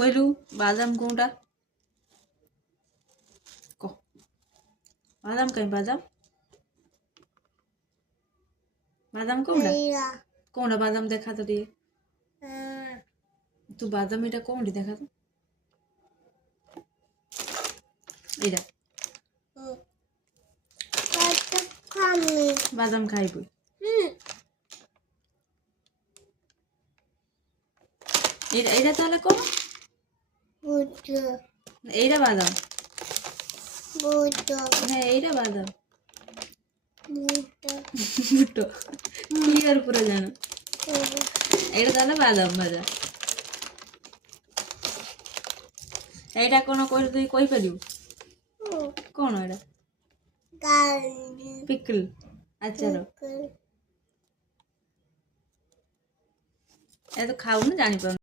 কইলু বাদাম কোনটা ক বাদাম কাই বাদাম বাদাম কোনটা কোনটা বাদাম দেখা তো দিয়ে তু বাদাম এটা কোনটি দেখা তো এটা বাদাম খাইব এটা এটা তাহলে কোন এইটা বাদাম হ্যাঁ এইটা বাদাম ভুট্টো ক্লিয়ার করে জানো এটা তাহলে বাদাম ভাজা এইটা কোন কই তুই কই পারিব কোন এটা পিকল আচার এত খাও না জানি পাও